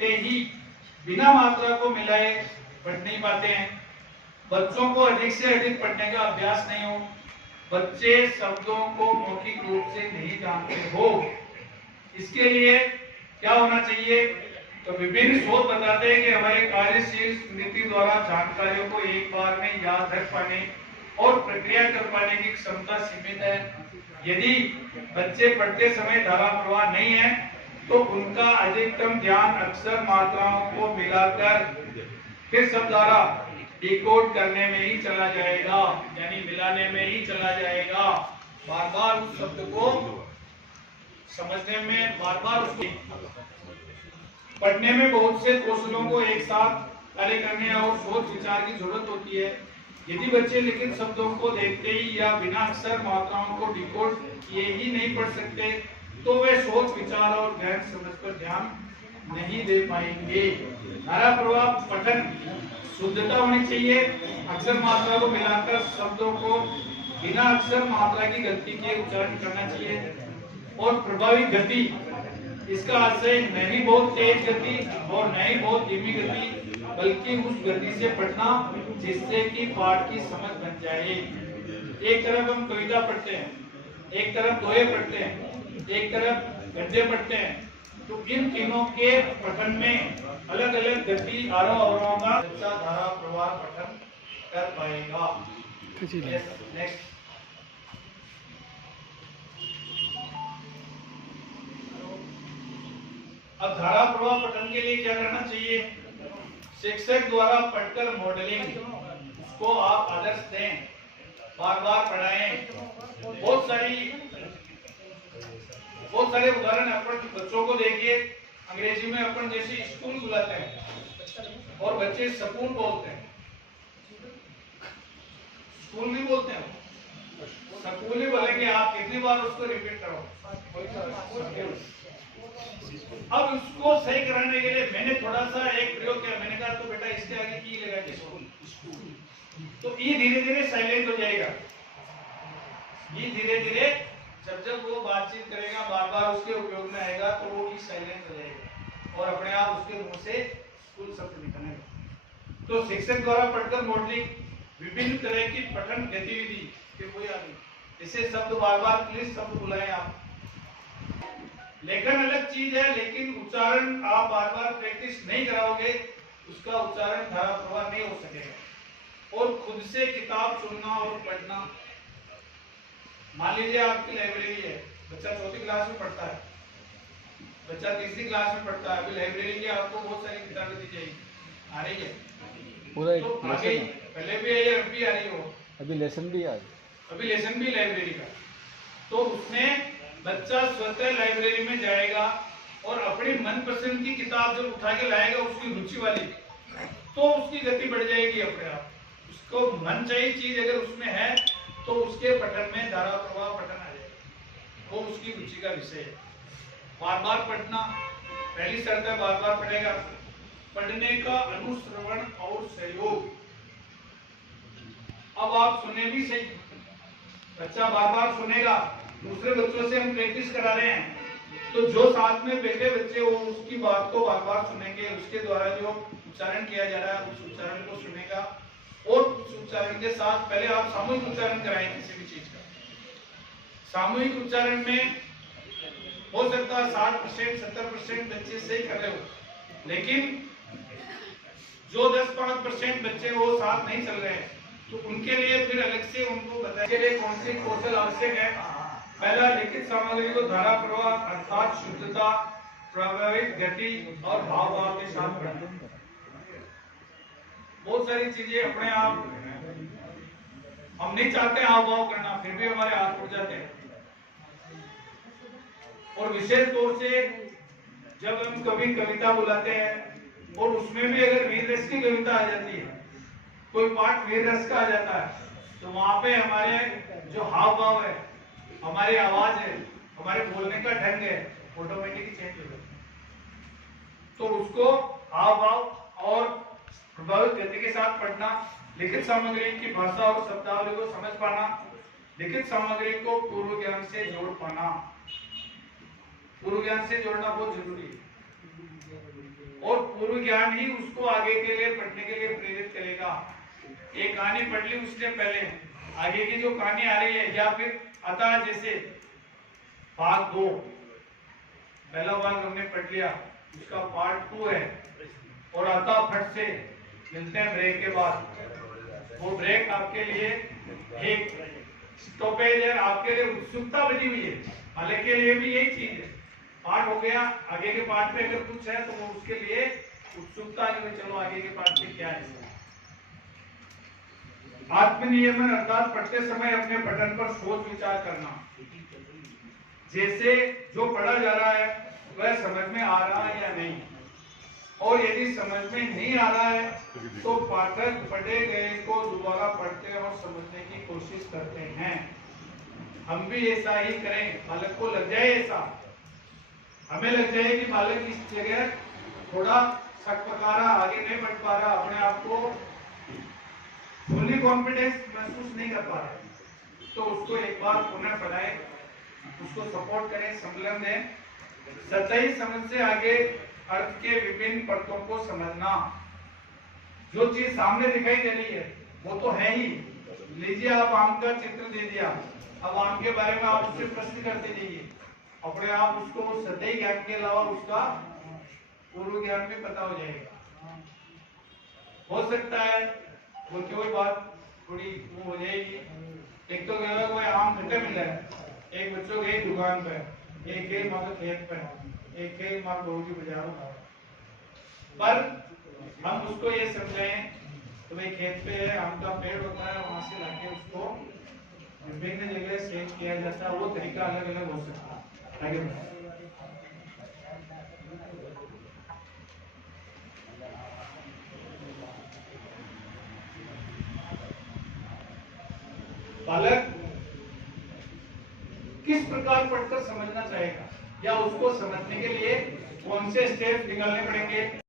देखते ही बिना मात्रा को मिलाए पढ़ नहीं पाते हैं। बच्चों को अधिक से अधिक पढ़ने का अभ्यास नहीं हो, बच्चे शब्दों को मौखिक रूप से नहीं जानते हो, इसके लिए क्या होना चाहिए? तो विभिन्न शोध बताते हैं कि हमारे कार्यशील स्मृति द्वारा जानकारियों को एक बार में याद रख पाने और प्रक्रिया कर पाने की क्षमता सीमित है। यदि बच्चे पढ़ते समय धारा प्रवाह नहीं है तो उनका अधिकतम ध्यान अक्षर मात्राओं को मिलाकर फिर शब्द द्वारा डिकोड करने में ही चला जाएगा, यानी मिलाने में ही चला जाएगा। बार बार उस शब्द को समझने में, बार बार उसको पढ़ने में बहुत से कौशलों को एक साथ कार्य करने और सोच विचार की जरूरत होती है। यदि बच्चे लिखित शब्दों को देखते ही या बिना अक्षर मात्राओं को डिकोड किए ही नहीं पढ़ सकते तो वे सोच विचार और गहन समझ पर ध्यान नहीं दे पाएंगे। धारा प्रवाह पठन शुद्धता होनी चाहिए, अक्षर मात्रा को मिलाकर शब्दों को बिना अक्षर मात्रा की गलती के उच्चारण करना चाहिए और प्रभावी गति, इसका आशय नहीं बहुत तेज गति और नहीं बहुत धीमी गति, बल्कि उस गति से पढ़ना जिससे कि पाठ की समझ बन जाए। एक तरफ हम कविता पढ़ते हैं, एक तरफ दोहे पढ़ते हैं, एक तरफ गद्य पढ़ते हैं, तो इन तीनों के पठन में अलग अलग गति आरोह अवरोह का अच्छा धारा प्रवाह पठन कर पाएगा। नेक्स्ट, अब धारा प्रवाह पठन के लिए क्या करना चाहिए? शिक्षक द्वारा पढ़कर मॉडलिंग को आप आदर्श दें, बार बार पढ़ाएं। बहुत सारे उदाहरण अपन बच्चों को देखिए, अंग्रेजी में अपन जैसे स्कूल बुलाते हैं और बच्चे स्कूल बोलते हैं, स्कूल नहीं बोलते हैं, स्कूल ही बोलेंगे। आप कितनी बार उसको रिपीट करो। अब उसको सही कराने के लिए मैंने थोड़ा सा एक प्रयोग किया। मैंने कहा तो बेटा इसके आगे की लगा के स्कूल, तो ई धीरे धीरे साइलेंट हो जाएगा। ये धीरे धीरे जब वो बातचीत करेगा, बार बार उसके उपयोग में आएगा तो वो ई साइलेंट हो जाएगा और अपने आप उसके मुंह से स्कूल शब्द निकलेगा। तो शिक्षक द्वारा पढ़कर मॉडलिंग, विभिन्न तरह की पठन गतिविधि, फिर वही आगे जैसे शब्द बार बार प्लीज शब्द बुलाएं आप। लेखन अलग चीज है, लेकिन उच्चारण आप बार बार प्रैक्टिस नहीं कराओगे, उसका उच्चारण धारा प्रवाह नहीं हो सकेगा। और खुद से किताब चुनना और पढ़ना, मान लीजिए आपकी लाइब्रेरी है, बच्चा 4th क्लास में पढ़ता है, बच्चा 3री क्लास में पढ़ता है, अभी लाइब्रेरी की आपको बहुत सारी किताबें दी जाएगी, आ रही है तो आगे पहले भी आई है, अब भी आ रही हो, अभी लेसन भी लाइब्रेरी का। तो उसमें बच्चा स्वतः लाइब्रेरी में जाएगा और अपनी मनपसंद की किताब जब उठा के लाएगा उसकी रुचि वाली, तो उसकी गति बढ़ जाएगी अपने आप। उसको मन चाहिए चीज अगर उसमें है तो उसके पठन में धारा प्रवाह पठन आ जाएगा, वो उसकी रुचि का विषय है। बार बार पढ़ना पहली शर्त है, बार बार पढ़ेगा। पढ़ने का अनुश्रवण और सहयोग, अब आप सुने भी सही, बच्चा बार बार सुनेगा, दूसरे बच्चों से हम प्रैक्टिस करा रहे हैं तो जो साथ में बैठे बच्चे वो उसकी बात को बार बार सुनेंगे, उसके द्वारा जो उच्चारण किया जा रहा है उस उच्चारण को सुनेगा और उस उच्चारण के साथ पहले आप सामूहिक उच्चारण कराएं किसी भी चीज का। सामूहिक उच्चारण में हो सकता है 60% 70% बच्चे सही कर रहे हो, लेकिन जो 10-5% बच्चे वो साथ नहीं चल रहे हैं तो उनके लिए फिर अलग से उनको बताने के लिए कौन सी कौशल आवश्यक है। पहला, लिखित सामग्री को धारा प्रवाह अर्थात शुद्धता, प्रभावित गति और भाव भाव के साथ पढ़ना। बहुत सारी चीजें अपने आप हम नहीं चाहते हाव भाव करना, फिर भी हमारे हाथ उड़ जाते हैं। और विशेष तौर से जब हम कभी कविता बुलाते हैं और उसमें भी अगर वीर रस की कविता आ जाती है, कोई पाठ वीर रस का आ जाता है, तो वहां पे हमारे जो हाव भाव है, हमारी आवाज है, हमारे बोलने का ढंग है, ऑटोमेटिकली चेंज हो जाता है। तो उसको हाव भाव और प्रभावित गति के साथ पढ़ना, लिखित सामग्री की भाषा और शब्दावली को समझ पाना, लिखित सामग्री को पूर्व ज्ञान से जोड़ पाना। पूर्व ज्ञान से जोड़ना बहुत जरूरी है। और पूर्व ज्ञान ही उसको आगे के लिए पढ़ने के लिए प्रेरित करेगा। एक कहानी पढ़ ली उसने पहले, आगे की जो कहानी आ रही है, या फिर अतः जैसे भाग 2, पहला भाग हमने पढ़ लिया, उसका पार्ट 2 है, और अतः फट से मिलते हैं ब्रेक के बाद। वो ब्रेक आपके लिए एक स्टॉपेज है, आपके लिए उत्सुकता बनी हुई है, हालांकि के लिए भी यही चीज है। पार्ट हो गया, आगे के पार्ट में अगर कुछ है तो वो उसके लिए उत्सुकता है, चलो आगे के पार्ट में क्या है। आत्मनियमन अर्थात पढ़ते समय अपने पठन पर सोच विचार करना, जैसे जो पढ़ा जा रहा है वह समझ में आ रहा है या नहीं, और यदि समझ में नहीं आ रहा है तो पाठक पढ़े गए को दोबारा पढ़ते और समझने की कोशिश करते हैं। हम भी ऐसा ही करें, बालक को लग जाए ऐसा, हमें लग जाए कि बालक इस जगह थोड़ा सकपका रहा, आगे नहीं बढ़ पा रहा, अपने आप को फुल्ली कॉन्फिडेंस महसूस नहीं कर पा रहा, तो उसको एक बार पुनः पढ़ाएं, उसको सपोर्ट करें, संलग्न दें। सतही समझ से आगे अर्थ के विभिन्न परतों को समझना, जो चीज सामने दिखाई दे रही है वो तो है ही। लीजिए आप आम का चित्र दे दिया, अब आम के बारे में आप उससे प्रश्न करते जाइए, अपने आप उसको सतही ज्ञान के अलावा उसका पूर्व ज्ञान भी पता हो जाएगा। हो सकता है वो कोई बात थोड़ी वो हो जाएगी। एक तो क्या कोई आम खट्टे मिल रहा है, एक बच्चों गए दुकान पे, एक गए माँ के खेत पे, एक गए माँ बहू की बाजारों पर हम उसको ये समझाएं तो भाई खेत पे आम का पेड़ होता है, वहां से लाके उसको विभिन्न जगह सेल किया जाता है, वो तरीका अलग अलग हो सकता है। आगे बढ़े। बालक किस प्रकार पढ़कर समझना चाहेगा, या उसको समझने के लिए कौन से स्टेप निकालने पड़ेंगे।